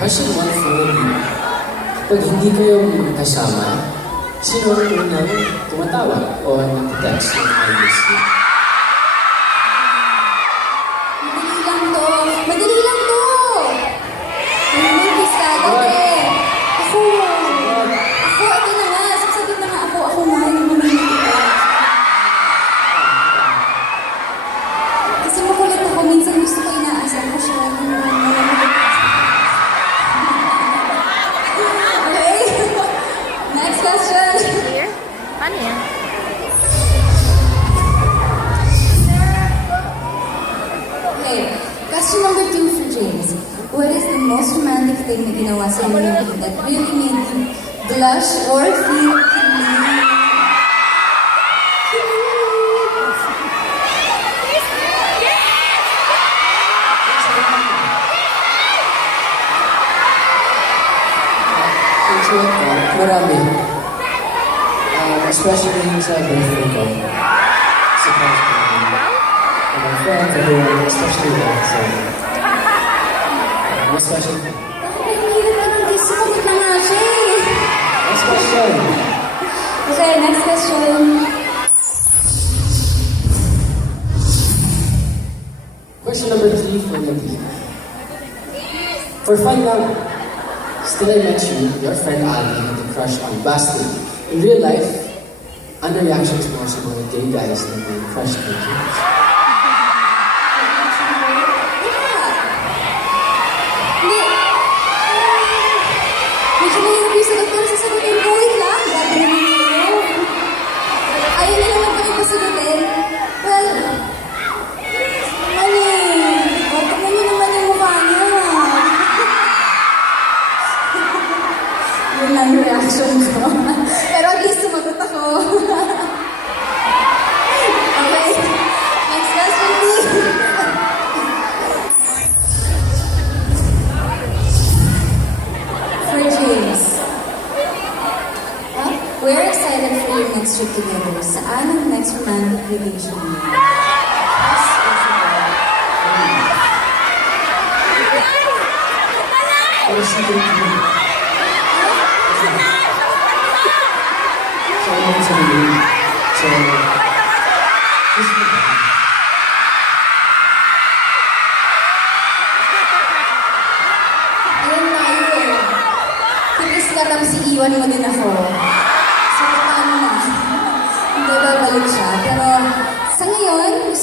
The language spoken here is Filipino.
Question 1 for you. Pag hindi kayo magkasama, sino ang unang tumatawag o nag-text ng I miss you? Madali lang to. Madali lang to. Romantis ka dati. Ako, ito na nga. Sasagot na nga ako mahal mo naman kita. Kasi makulit ako. Minsan gusto ko inaasal ko siya. Okay? Next question. Clear? Paano yan? Okay, question number 2 for James. What is the most romantic thing na ginawa sa inyo that really made you blush or feel Marami. Especially yung sa birthday ko. Surprise ko naman. And my friends, everyone, especially that. So, mas special. Bakit mahirap ka ng kiss? Sumagot na nga siya eh. Mas special. Okay, next question. Question number 3 for Nadine. For fun lang, still I met you, your friend Ali had a crush on Basti. In real life, ano reactions mo sa mga gay guys na may crush kay James? Hindi. Medyo mahirap yung sagot pero sasagutin ko. Wait lang. Grabe naman yun. Ayaw na naman kami pasagutin. Well, ano eh. Tignan niyo naman yung mukha niya. Yun lang yung reaction ko. Pero at least sumagot ako. Okay. Next question, please. For James. We're excited for your next trip together. Saan ang next romantic vacation mo? Yes or Pero secret mo. So, ano ko sabihin? So, gusto mo ba? Ayun tayo eh. Tigas ka tapos iiwan mo din ako. So, paano na? Hindi babalik siya. Pero, sa ngayon, gusto